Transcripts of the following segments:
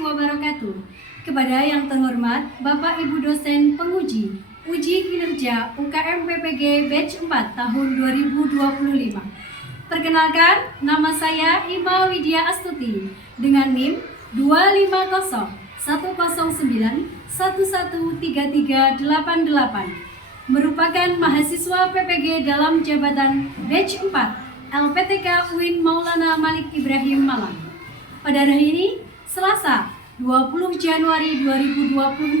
wabarakatuh. Kepada yang terhormat Bapak Ibu dosen penguji uji kinerja UKM PPG Batch 4 tahun 2025. Perkenalkan, nama saya Ima Widya Astuti dengan NIM 25010913388, merupakan mahasiswa PPG dalam jabatan Batch 4 LPTK UIN Maulana Malik Ibrahim Malang. Pada hari ini, Selasa 20 Januari 2026,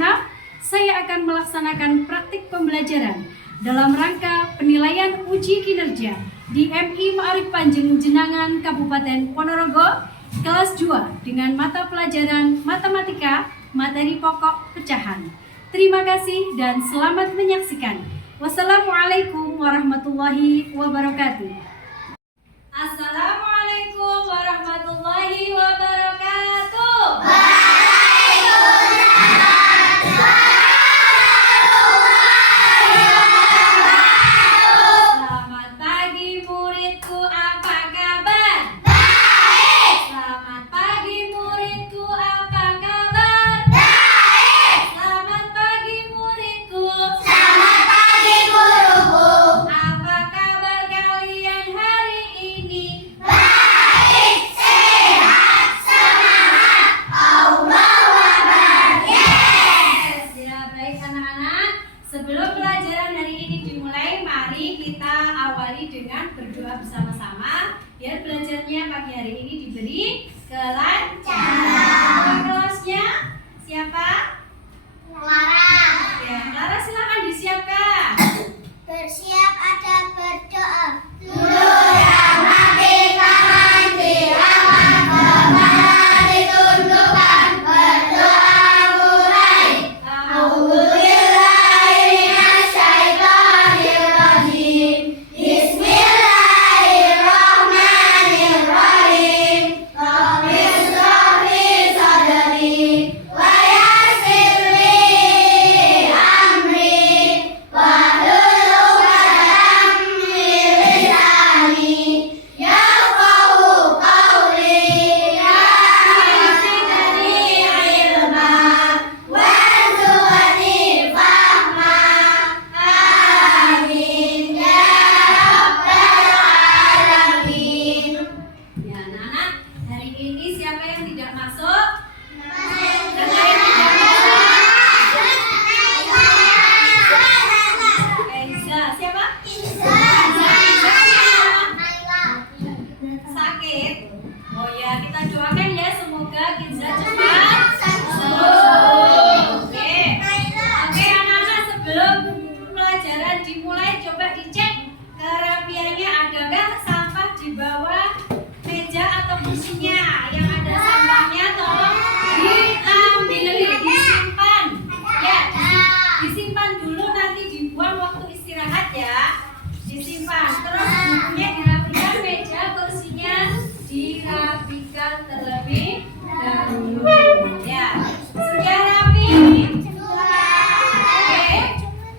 saya akan melaksanakan praktik pembelajaran dalam rangka penilaian uji kinerja di MI Ma'arif Panjeng Jenangan Kabupaten Ponorogo kelas 2 dengan mata pelajaran matematika materi pokok pecahan. Terima kasih dan selamat menyaksikan. Wassalamualaikum warahmatullahi wabarakatuh. Assalamualaikum warahmatullahi wabarakatuh. Sebelum pelajaran hari ini dimulai, mari kita awali dengan berdoa bersama-sama biar belajarnya pagi hari ini diberi kelancaran. Kelasnya siapa? Clara. Ya, Clara silakan disiapkan. Bersiap ada berdoa. Dulu yang mati tangan diangkat, kepala ditundukkan, berdoa mulai.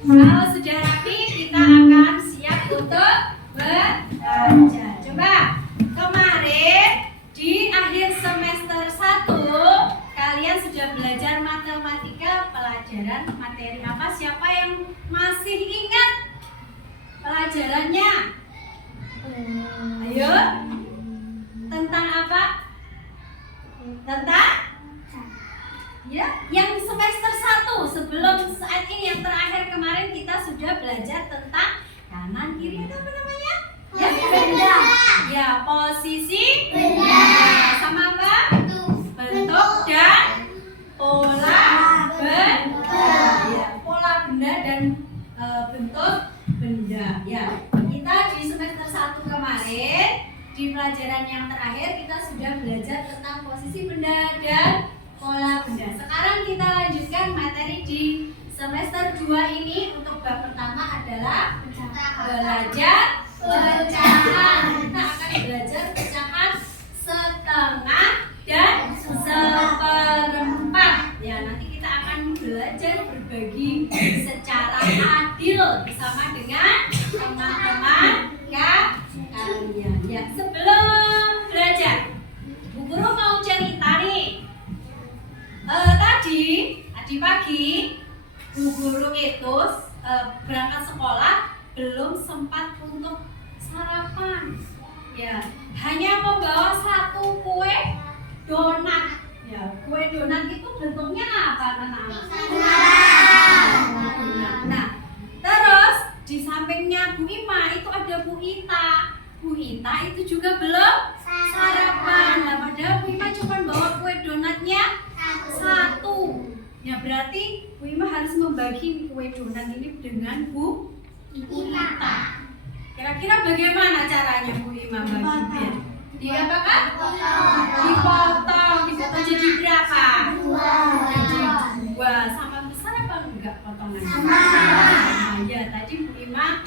Kalau sudah rapi, kita akan siap untuk belajar. Coba, kemarin di akhir semester 1 kalian sudah belajar matematika pelajaran materi apa? Siapa yang masih ingat pelajarannya? Ayo, tentang apa? Tentang? Ya, yang semester 1 sebelum saat ini yang terakhir kemarin kita sudah belajar tentang kanan kiri itu apa namanya? Ya, benda. Ya, posisi benda. Sama apa? Bentuk dan pola benda. Ya, pola benda dan bentuk benda. Ya, kita di semester 1 kemarin di pelajaran yang terakhir kita sudah belajar tentang posisi benda dan pola benda. Sekarang kita lanjutkan materi di semester 2 ini. Untuk bab pertama adalah belajar pecahan. Kita akan belajar pecahan setengah dan seperempat. Ya, nanti kita akan belajar berbagi secara adil bersama dengan teman-teman kalian. Ya, sebelum belajar, Bu Guru mau cerita nih. pagi Bu Guru itu berangkat sekolah belum sempat untuk sarapan. Ya, hanya membawa satu kue donat. Ya, kue donat itu bentuknya apa, anak-anak? Nah, terus di sampingnya Bu Ima itu ada Bu Ita. Bu Ita itu juga belum sarapan. Nah, padahal Bu Ima cuma bawa kue donatnya satu. Ya, berarti Bu Ima harus membagi kue donat ini dengan Bu Ita. Kira-kira bagaimana caranya Bu Ima baginya? Diapakan? Dipotong jadi berapa? Jadi dua. Sama besar apa enggak potongannya? Sama. Ya, tadi Bu Ima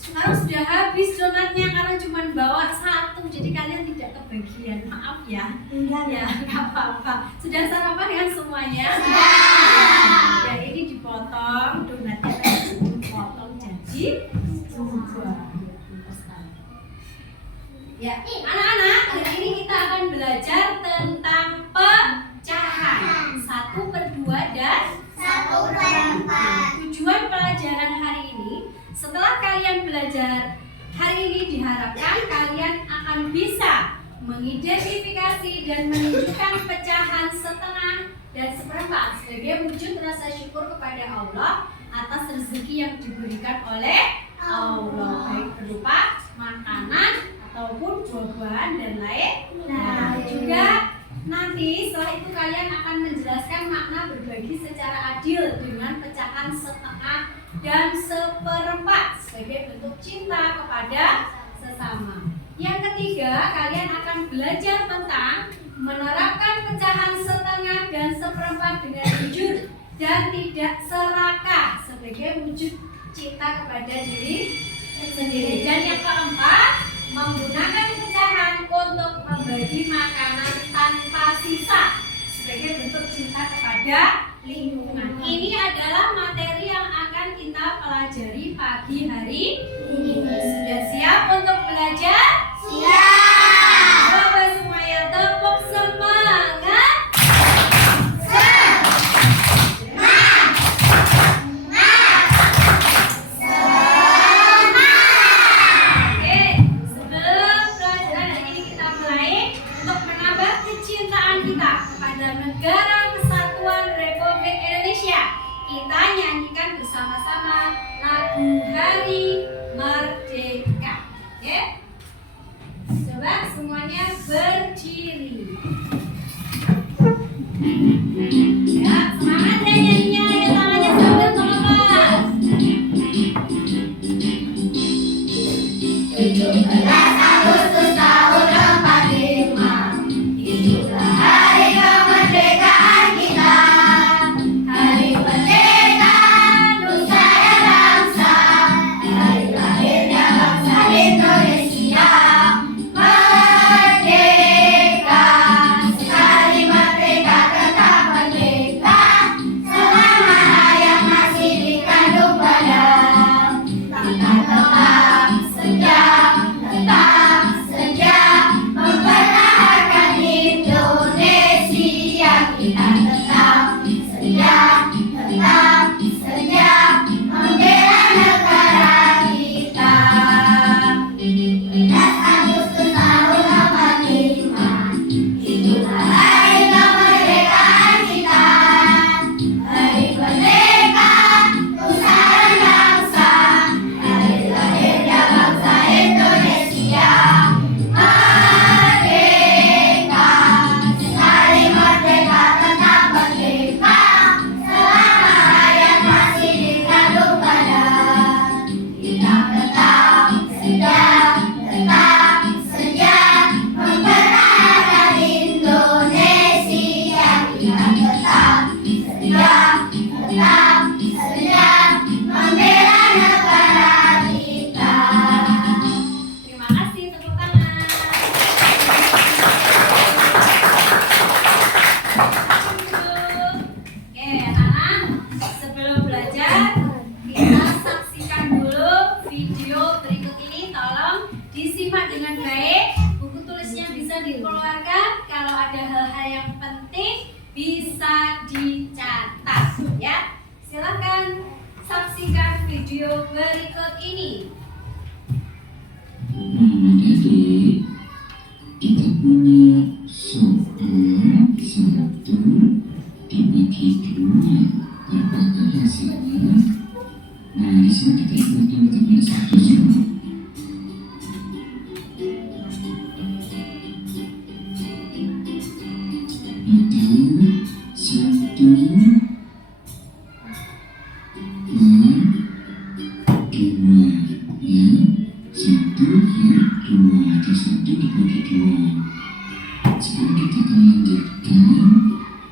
sekarang sudah habis donatnya karena cuma bawa satu, jadi kalian tidak kebagian. Maaf ya. Ya, nggak apa-apa. Sudah sarapan dengan semuanya? Ya, ini dipotong donatnya tadi dipotong jadi dua. Ya, anak-anak, hari ini kita akan belajar tentang pecahan 1/2 dan 1/4. Tujuan pelajaran hari ini, setelah kalian belajar hari ini diharapkan kalian akan bisa mengidentifikasi dan menunjukkan pecahan setengah dan seperempat sebagai wujud rasa syukur kepada Allah atas rezeki yang diberikan oleh Allah, baik berupa makanan ataupun buah-buahan dan lain. Nah, juga nanti setelah itu kalian akan menjelaskan makna berbagi secara adil dengan pecahan setengah dan seperempat sebagai bentuk cinta kepada sesama. Yang ketiga, kalian akan belajar tentang menerapkan pecahan setengah dan seperempat dengan jujur dan tidak serakah sebagai wujud cinta kepada diri sendiri. Dan yang keempat, menggunakan pecahan untuk membagi makanan tanpa sisa sebagai bentuk cinta kepada lingkungan. Ini adalah materi yang akan kita pelajari pagi hari ini. Sudah siap untuk belajar? Siap! Coba semuanya tepuk semangat. Negara Kesatuan Republik Indonesia. Kita nyanyikan bersama-sama lagu Hari Merdeka. Oke? Coba semuanya berdiri. Ya, semangat ya nyanyinya. Ya, tangannya sambil terlepas. 17 Agustus tahun 45. Itulah hari kemerdekaan kita. Hari merdeka nusa dan bangsa. Hari lahirnya bangsa Indonesia. Merdeka, sekali merdeka tetap merdeka. Selama ayah masih dikandung badan. Takkan tetap sejak berikut ini. Adik-adik, kita punya soal 1 dibagi 2. Berapakah hasilnya? Nah, di sini kita ingatkan kepada 1 semua. Sekarang kita akan lanjutkan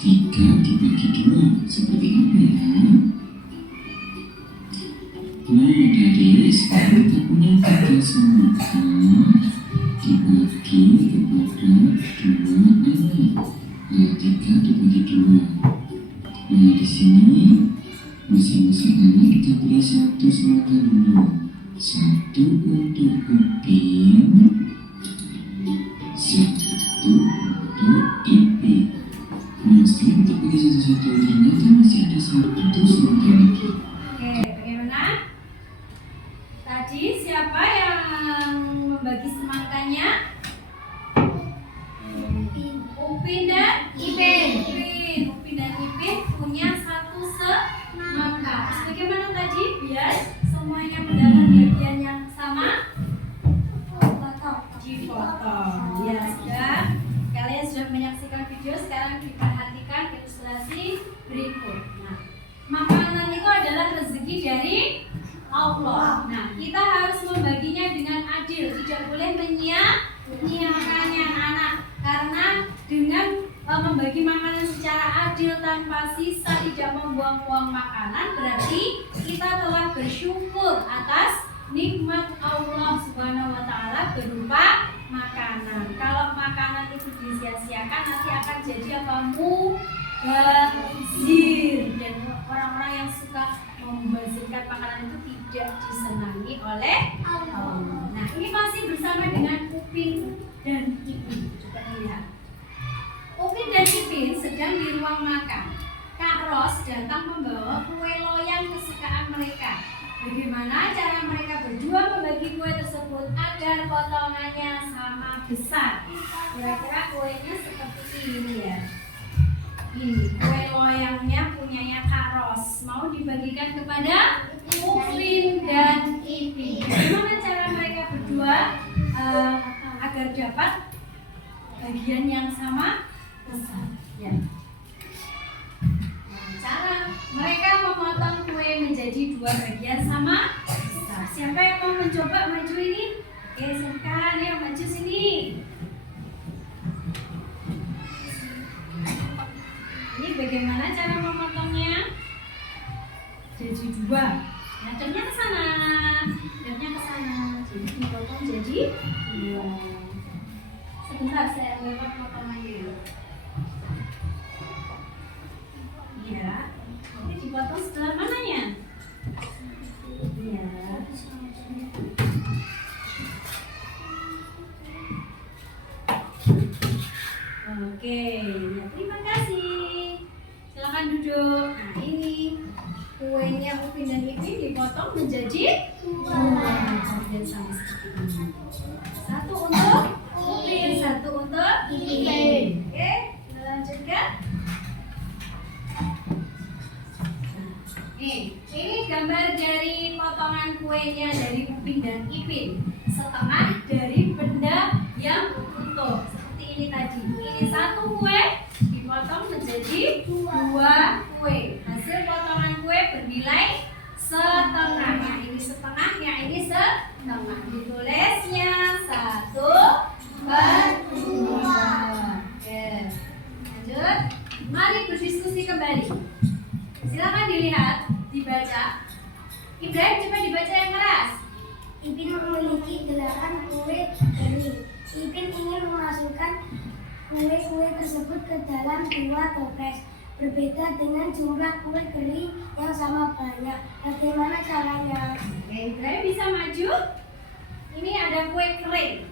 3 dibagi 2. Seperti apa ya? Nah, dari sekarang kita punya 3 semua dibagi kepada 2 anak. Nah, 3 dibagi 2. Nah, di sini masing-masing anak kita beri 1 semangka dulu. 1 untuk Upin, 1 untuk Ipin. Nah, setelah kita bagi satu-satu, ternyata masih ada 1 semangka lagi. Oke, bagaimana? Tadi siapa yang membagi semangkanya? Upin dan Ipin. Upin dan Ipin punya 1 semangka. Terus bagaimana tadi biar semuanya mendapat bagian yang sama? Dipotong. Ya sudah. Kalian sudah menyaksikan video. Sekarang diperhatikan ilustrasi berikut. Nah, makanan itu adalah rezeki dari Allah. Nah, kita harus membaginya dengan adil. Tidak boleh menyia-nyiakannya anak. Karena dengan membagi makanan secara adil tanpa sisa, tidak membuang-buang makanan, berarti kita telah bersyukur atas nikmat Allah Subhanahu wa Ta'ala berupa makanan. Kalau makanan itu disia-siakan, nanti akan jadi apa? Mubazir. Dan orang-orang yang suka membazirkan makanan itu tidak disenangi oleh Allah. Nah, ini masih bersama dengan Upin dan Ipin. Coba lihat. Upin dan Ipin sedang di ruang makan. Kak Ros datang membawa kue loyang kesukaan mereka. Bagaimana cara mereka berdua membagi kue tersebut agar potongannya sama besar? Kira-kira kuenya seperti ini ya. Ini kue loyangnya punyanya Kak Ros, mau dibagikan kepada Upin dan Ipin. Bagaimana cara mereka berdua agar dapat bagian yang sama besar? Ya. Cara mereka memotong kue menjadi 2 bagian sama besar. Siapa yang mau mencoba maju ini? Oke, silakan, ayo maju sini. Ini bagaimana cara memotongnya? Jadi 2. Ngadepnya ke sana, ngadepnya ke sana. Jadi dipotong jadi 2. Sebentar, saya lewat potongannya. Ya, ini dipotong sebelah mananya? Ya. Oke, ya, terima kasih. Silakan duduk. Nah, ini kuenya Upin dan Ipin dipotong menjadi 2 bagian sama seperti ini. 1 untuk Upin, 1 untuk Ipin. Oke, kita lanjutkan. Ini gambar dari potongan kuenya dari Upin dan Ipin. Setengah dari benda yang utuh. Seperti ini tadi. Ini 1 kue dipotong menjadi 2 kue. Hasil potongan kue bernilai setengah. Yang ini setengah, yang ini setengah. Ditulisnya 1/2. Oke. Lanjut. Mari berdiskusi kembali. Silakan dilihat, dibaca. Ibrahim, coba dibaca yang keras. Ipin memiliki 8 kue kering. Ipin ingin memasukkan kue-kue tersebut ke dalam 2 toples. Berbeda dengan jumlah kue kering yang sama banyak. Bagaimana caranya? Oke, Ibrahim bisa maju. Ini ada kue kering.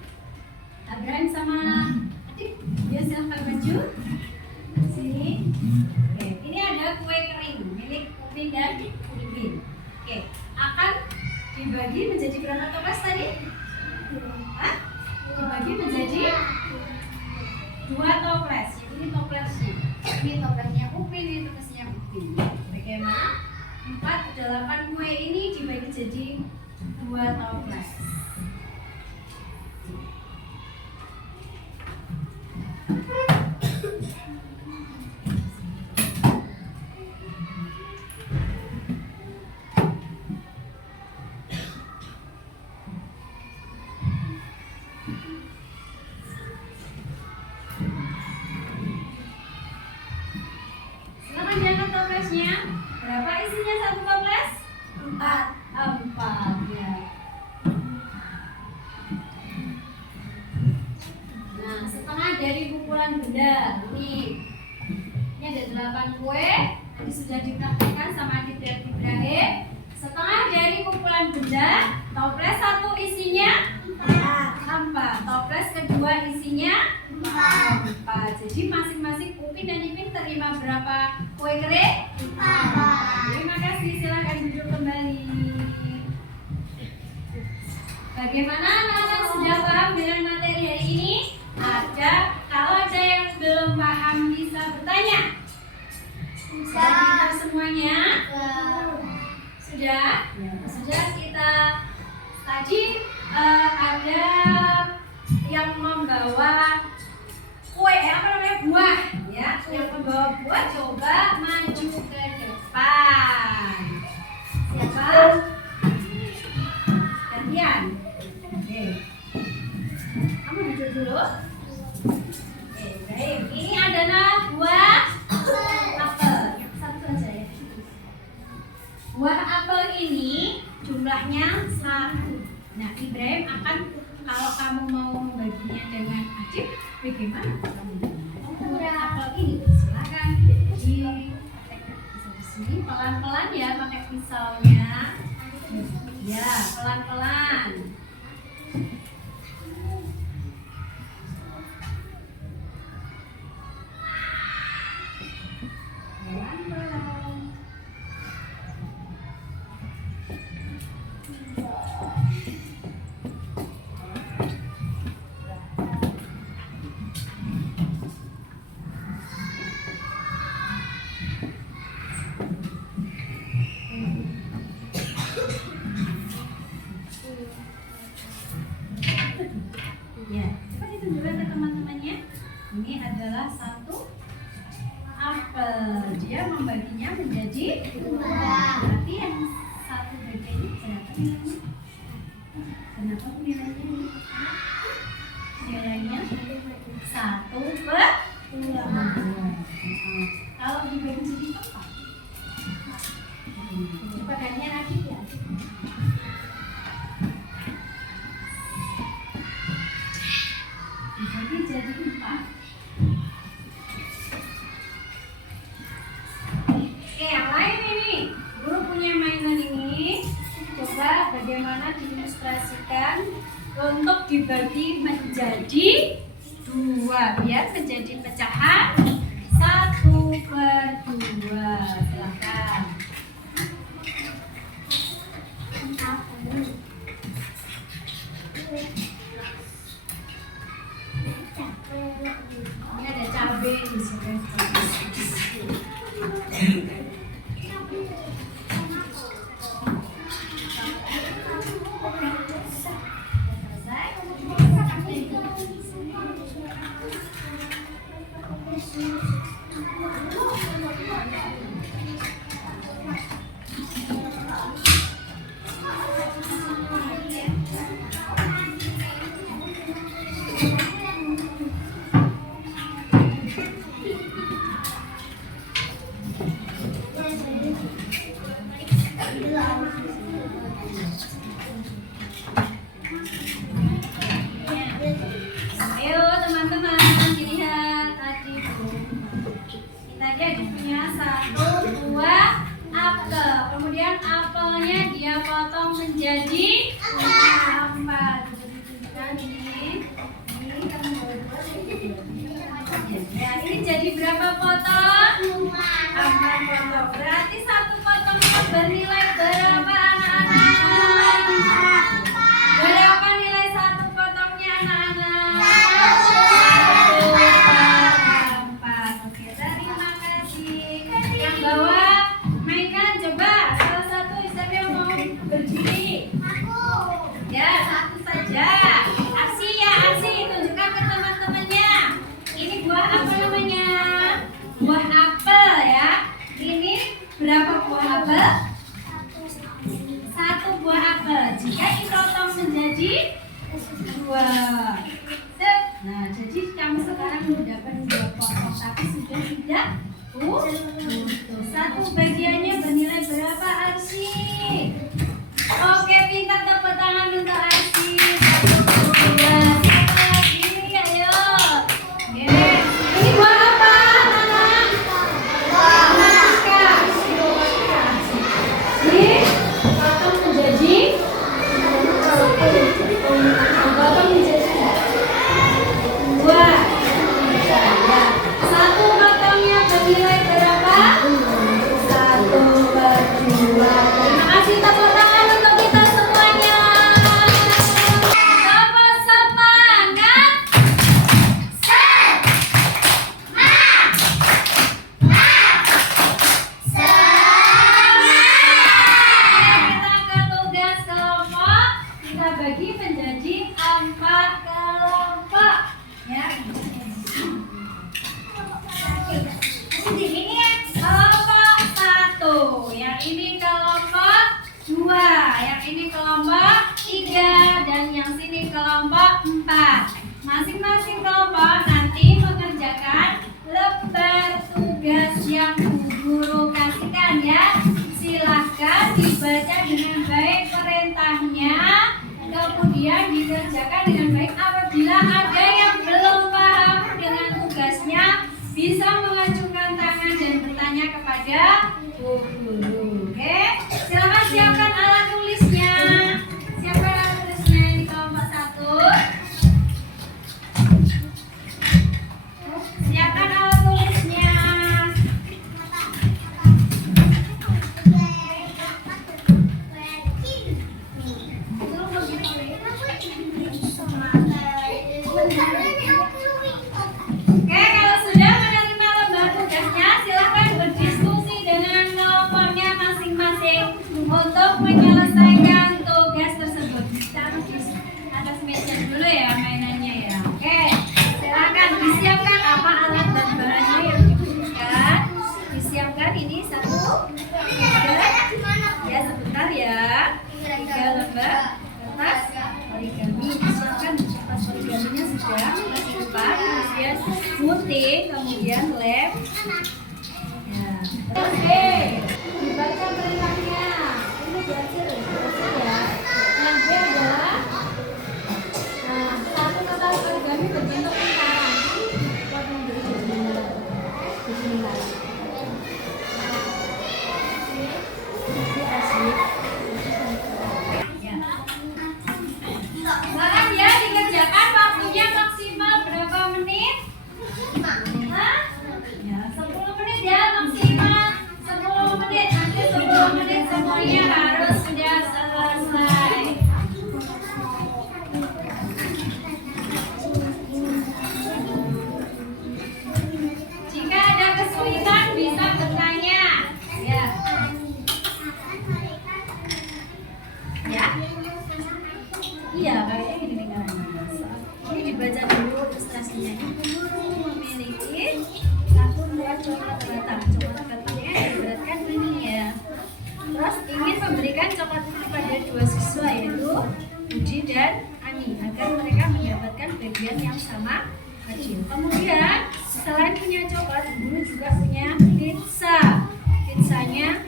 Ibrahim sama Adik, dia silahkan maju. Sini. Oke, ini ada kue kering milik Upin dan Ipin. Oke, akan Dibagi menjadi berapa toples tadi? Hah? Dibagi menjadi 2 toples. Ini toplesnya. Ini toplesnya Upin, ini toplesnya Upin. Bagaimana? 4, 8 kue ini dibagi jadi 2 toples. Silakan diangkat toplesnya. Berapa isinya satu toples? 4 ya. Nah, setengah dari kumpulan benda. Ini ada 8 kue. Tadi sudah dipraktikkan sama Adit dan Ibrahim. Setengah dari kumpulan benda. Toples 1 isinya 4. Toples kedua isinya 4. Jadi masing-masing Upin dan Ipin terima berapa kue kering? 4. Terima kasih, silakan duduk kembali. Bagaimana anak-anak sudah paham dengan materi hari ini? Kalau ada yang belum paham bisa bertanya. Sudah pintar semuanya? Sudah? Ya, sudah kita tadi ada yang membawa kue, buah, ya. Yang membawa buah coba maju ke depan. Siapa? Gantian. Oke. Kamu duduk dulu. Oke, baik. Ini adalah buah apel. Yang satu aja ya. Buah apel ini jumlahnya 1. Nah, Ibrahim akan, kalau kamu mau membaginya dengan Adit, bagaimana kamu buah apel ini? Silakan di sini pelan-pelan ya, pakai pisaunya. Ya, pelan-pelan. Pelan-pelan. Ya, coba ditunjukkan ke teman-temannya. Ini adalah 1 apel. Dia membaginya menjadi 2. Berarti yang 1 bagiannya berapa nilainya? Kenapa nilainya ini? Nilainya 1/2. Kalau dibagi jadi apa? Coba gantian lagi ya. Dibagi jadi 4. Oke, yang lain ini. Guru punya mainan ini. Coba bagaimana diilustrasikan untuk dibagi menjadi 2. Biar menjadi pecahan 1/2. Silakan. Ini ada cabai di sini. dua. Sip. Nah, jadi kamu sekarang mendapat dua potong, tapi sudah tidak utuh. Satu bagiannya bernilai berapa, Arsi? Oke, pintar, tepuk tangan untuk Arsi. Satu, dua, satu lagi, ayo. Oke, ini buah apa, anak? Buah nangka. Ini potong menjadi dua. Ya. Satu potongnya bernilai berapa? Satu per dua. Terima kasih, tepuk tangan untuk kita semuanya. Sama semangat. Kita ke tugas kelompok. Kita bagi menjadi 4 kelompok. Ya. Ini kelompok 1, yang ini kelompok 2, yang ini kelompok 3, dan yang sini kelompok 4. Masing-masing kelompok nanti mengerjakan lembar tugas yang guru kasihkan ya. Silahkan dibaca dengan baik perintahnya, kemudian dikerjakan dengan baik. Apabila ada yang belum paham dengan tugasnya, bisa mengajukan tangan dan bertanya kepada guru. Oke, silakan siapkan alat tulisnya. Siapkan alat tulisnya di kelompok 1. Siapkan alat tulisnya. Oke, kalau sudah menerima lembar tugasnya, silakan berdiskusi dengan kelompoknya masing-masing untuk menyelesaikan tugas tersebut. Taruh di atas meja dulu ya mainannya ya. Oke, silakan disiapkan apa alat dan bahannya yang dibutuhkan. Disiapkan ini 1, 3, ya sebentar ya. 3 lembar kertas origami. Disiapkan kertas origaminya sudah cepat, kemudian putih, kemudian lem. Ya. Oke, dibaca perintahnya. Ini belajar ya. Yang B adalah satu kertas origami berbentuk lingkaran. Potong dulu jadi lingkaran. Silakan ya dikerjakan, waktunya maksimal berapa menit? Hah? Ya, 10 menit ya maksimal. 10 menit, nanti 10 menit semuanya harus sudah selesai. Jika ada kesulitan bisa bertanya. Ya. Ya. Iya, kayaknya ini lingkarannya. Ini dibaca dulu ilustrasinya. Guru memiliki satu buah coklat batang. Coklat batangnya diberatkan ini ya. Terus ingin memberikan coklat itu kepada 2 siswa, yaitu Budi dan Ani, agar mereka mendapatkan bagian yang sama adil. Kemudian selain punya coklat, guru juga punya pizza. Pizzanya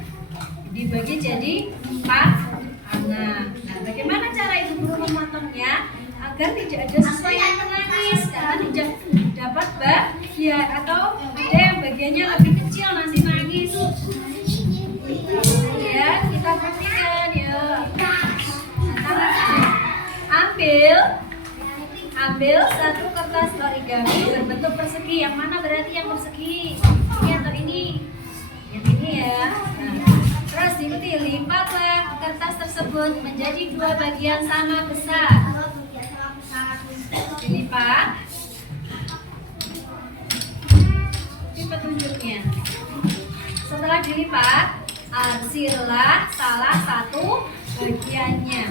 dibagi jadi 4 anak. Nah, bagaimana cara ibu guru memotongnya agar tidak ada siswa yang menangis karena tidak dapat bagian, atau ada yang bagiannya lebih kecil nanti nangis. Ya, kita perhatikan ya. Ambil satu kertas origami berbentuk persegi. Yang mana berarti yang persegi? Ini atau ini? Yang ini ya. Nah, terus diikuti, lipatlah kertas tersebut menjadi 2 bagian sama besar. Dilipat. Ini petunjuknya. Setelah dilipat, arsirlah salah satu bagiannya.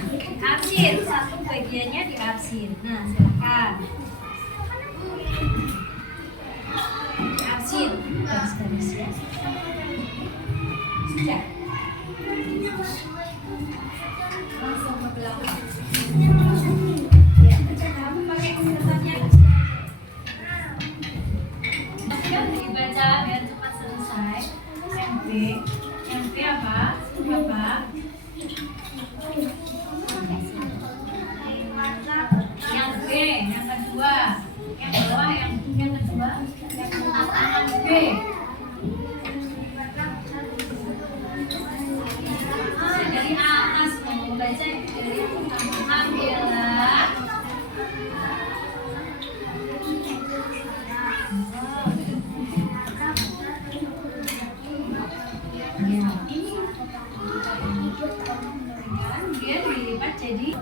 Arsir, satu bagiannya diarsir. Nah, silakan. Diarsir, garis-garis ya. Sudah. Langsung ke belakang. Dari atas mau baca dari ambillah. Kemudian dilipat jadi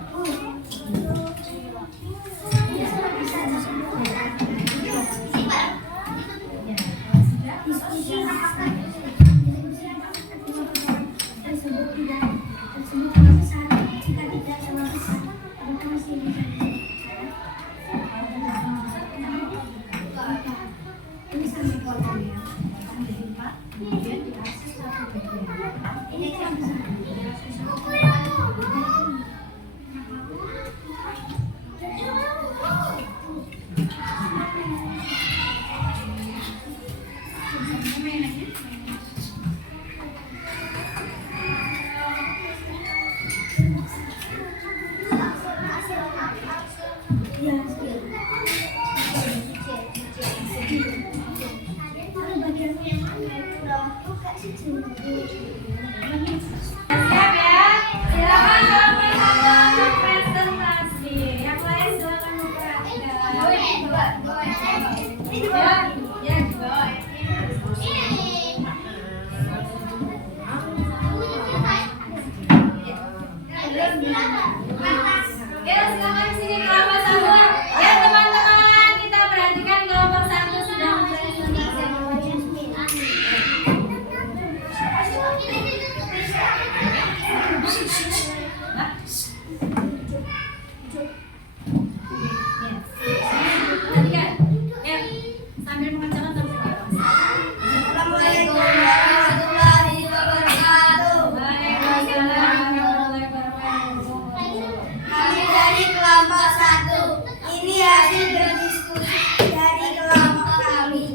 siap ya. Silakan kelompok satu presentasi. Yang lain silakan memperhatikan. Ya, ya, silakan sini kelompok satu. Ya teman-teman, kita perhatikan kelompok satu sedang presentasi. Perhatikan. Ya, sambil mengerjakan sambil Assalamualaikum warahmatullahi wabarakatuh. Waalaikumsalam warahmatullahi wabarakatuh. Kami dari kelompok 1. Ini hasil berdiskusi dari kelompok kami.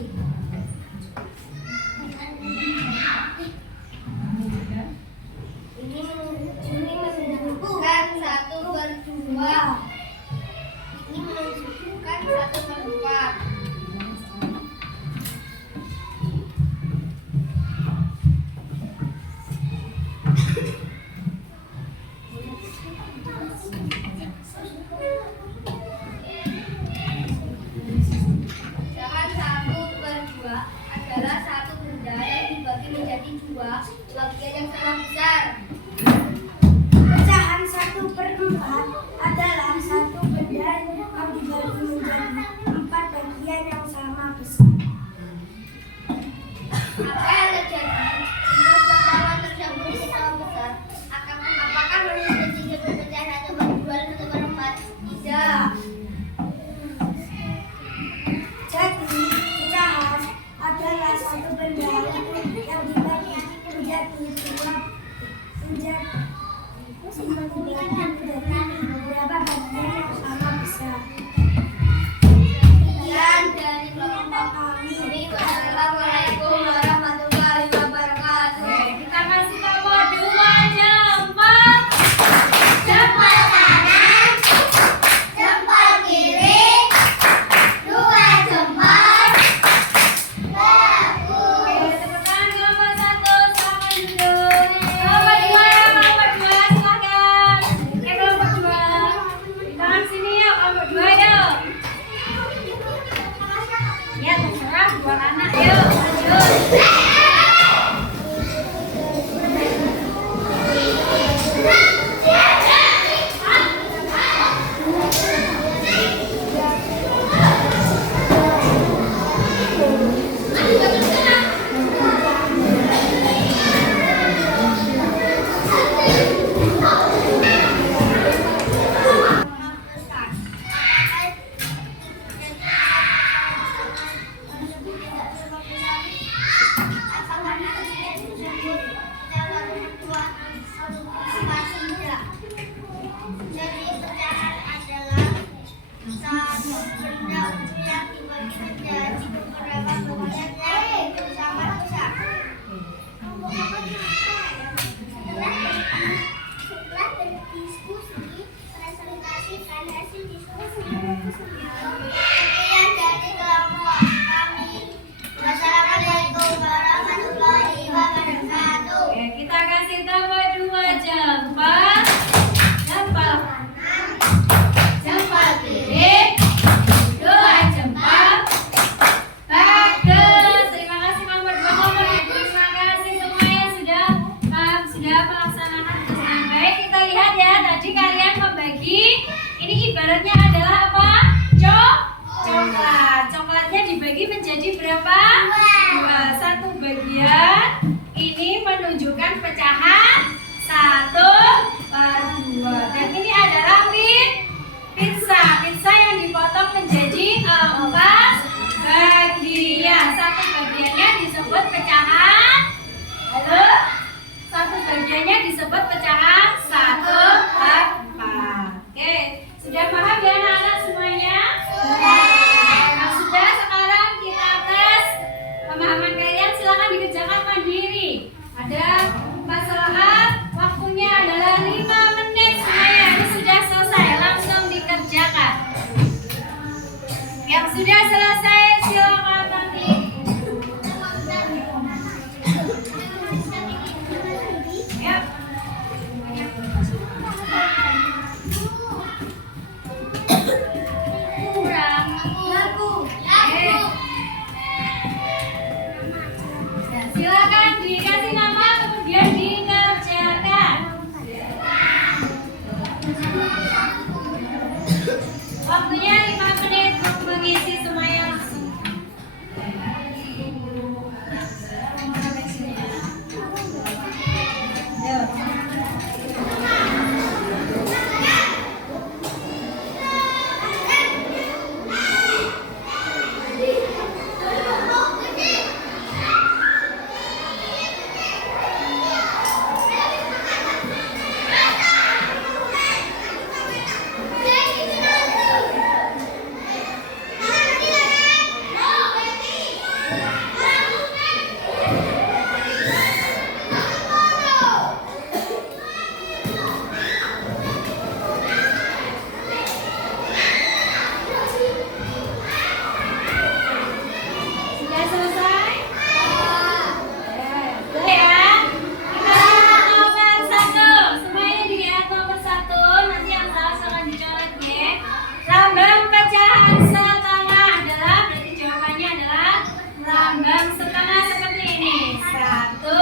Ini menunjukkan 1/2. Ini menunjukkan 1/4. Sedangkan 1/2 adalah satu benda yang dibagi menjadi 2 bagian yang sama besar. Pecahan 1/4 adalah satu benda yang dibagi menjadi 4 bagian yang sama besar. Apa yang terjadi jika pecahan tersebut sama besar? Apakah menurut jika pecahan 1/2 dan 1/4? Tidak. Jadi, pecahan adalah satu benda yang dibagi menjadi beberapa bagian yang sama besar. Sekian dari kelompok kami. Wassalamualaikum warahmatullahi wabarakatuh. Kita kasih nomor 2 jempol. Jempol kanan, jempol kiri, 2 jempol. Oke, tepuk tangan kelompok 1, selamat duduk. Kelompok 2, silakan. Oke, kelompok 2. Tangan sini yuk, kelompok 2 yuk. Ya, terserah buat anak yuk. Lanjut. Sekian dari kelompok kami. Wassalamualaikum ibaratnya adalah apa? Coklat. Coklatnya dibagi menjadi berapa? Dua. Satu bagian ini menunjukkan pecahan 1/2. Dan ini adalah pizza. Pizza yang dipotong menjadi 4 bagian. Satu bagiannya disebut pecahan. Halo? Satu bagiannya disebut pecahan 1/4. Oke, sudah paham ya anak-anak semuanya? Nah, sudah, sekarang kita tes pemahaman kalian. Silakan dikerjakan mandiri. Ada 4 saat, waktunya adalah 5 menit semuanya. Ini sudah selesai, langsung dikerjakan. Yang sudah selesai silakan nanti. Yap. Kurang. Ya, silakan dikasih nama kemudian dikerjakan. Waktunya 5 menit untuk mengisi semuanya langsung. Sudah selesai? Sudah ya? Kita lihat nomor 1. Semuanya dilihat nomor 1. Nanti yang salah silahkan dicoret ya. Lambang pecahan setengah adalah, berarti jawabannya adalah lambang setengah seperti ini. 1/2.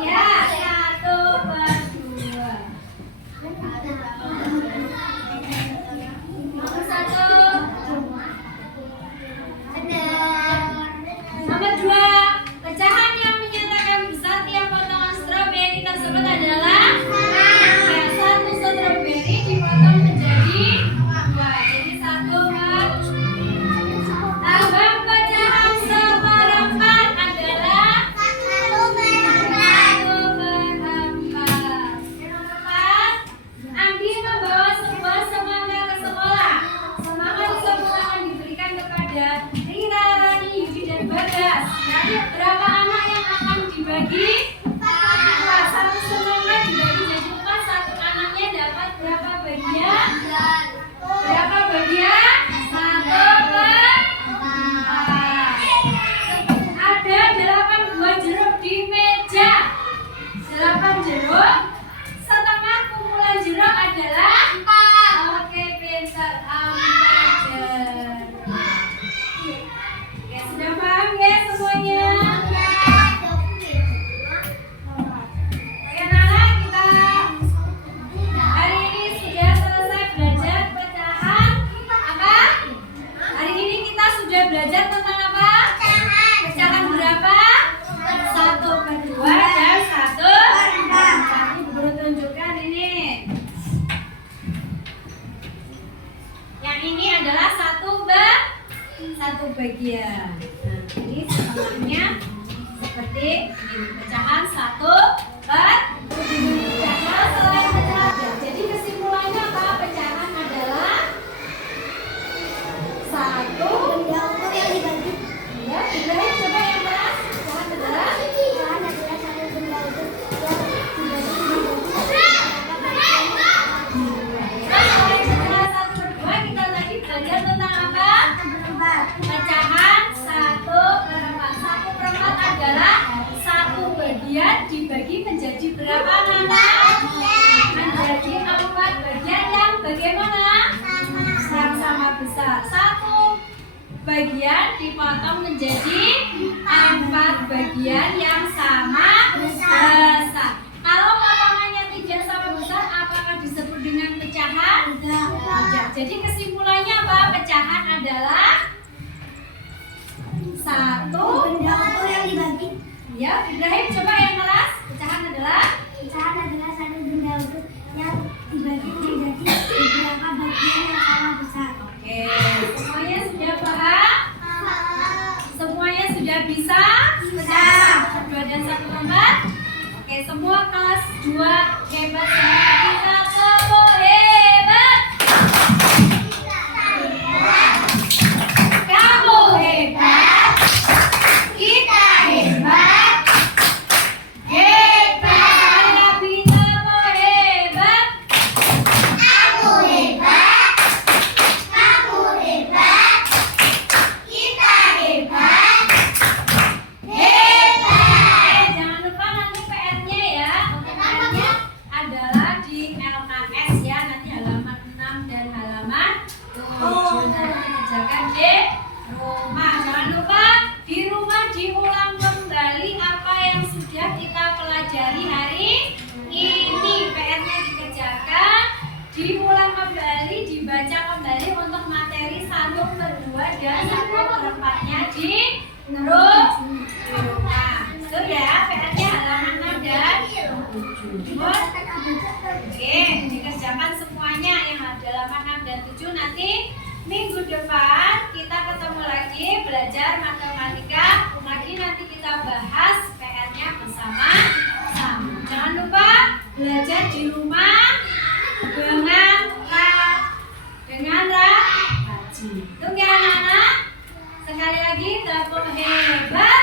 Ya, 1/2. Nomor 1. Nomor 2, pecahan yang menyatakan besar tiap potongan stroberi tersebut adalah ya, 1 stroberi dipotong menjadi 2. Jadi 1/4. Lambang pecahan 1/4 adalah 1/4. Nomor 4, Andi membawa sebuah semangka ke sekolah. Semangka tersebut akan diberikan kepada Rina, Rani, Yudi, dan Bagas. Jadi berapa anak yang akan dibagi? 4. Satu semangka dibagi jadi 4. Satu anaknya dapat berapa bagian? Berapa bagian? 1/4. Ada 8 buah jeruk di meja. 8 jeruk. Setengah kumpulan jeruk adalah 4. Oke, pintar. 4 jeruk. Oke, sudah paham ya semuanya? Oke, Nana, kita hari ini sudah selesai belajar pecahan apa? Hari ini kita sudah belajar tentang apa? Pecahan berapa? 1/2 dan 1/4. Nanti guru tunjukkan ini. Yang ini adalah 1 bagian. Nah, ini setengahnya seperti ini. Pecahan 1/2. Selain pecahan, jadi kesimpulannya apa? Pecahan adalah 1. Ya, Ibrahim coba yang bahas. Pecahan adalah selain pecahan 1/2, kita tadi belajar tentang apa? Pecahan 1/4. 1/4 adalah 1 bagian dibagi menjadi berapa, Nana? Menjadi 4 bagian yang bagaimana? Yang sama besar. 1 bagian dipotong menjadi 4 bagian yang sama besar. Kalau potongannya tidak sama besar, Jadi kesimpulannya apa? Pecahan adalah satu. Benda utuh yang dibagi. Ya, Ibrahim coba yang kelas. Pecahan adalah Pecahan adalah satu benda utuh yang dibagi menjadi beberapa bagian yang sama besar. Oke, semuanya sudah paham? Semuanya sudah bisa? Pecahan 1, 2, dan 1 lembar? Oke, semua kelas 2 hebat semua. Kita tepuk hebat. Kamu hebat. Kita hebat. Hebat. Tapi tepuk hebat. Aku hebat. Kamu hebat. Kita hebat. Jangan lupa nanti PR-nya ya. Untuk PR-nya adalah di LKS ya. Nanti halaman 6 dan halaman 7. Nanti dikerjakan di rumah. Jangan lupa di rumah diulang kembali apa yang sudah kita pelajari hari ini. PR-nya dikerjakan, diulang kembali, dibaca kembali untuk materi 1/2 dan 1/4-nya di rumah. Itu ya, PR-nya halaman 6 dan 7. Oke, dikerjakan semuanya yang halaman 6 dan 7. Nanti minggu depan kita ketemu lagi belajar matematika. Lagi nanti kita bahas PR-nya bersama-sama. Jangan lupa belajar di rumah dengan rajin. Tunggu ya anak-anak. Sekali lagi tepuk hebat.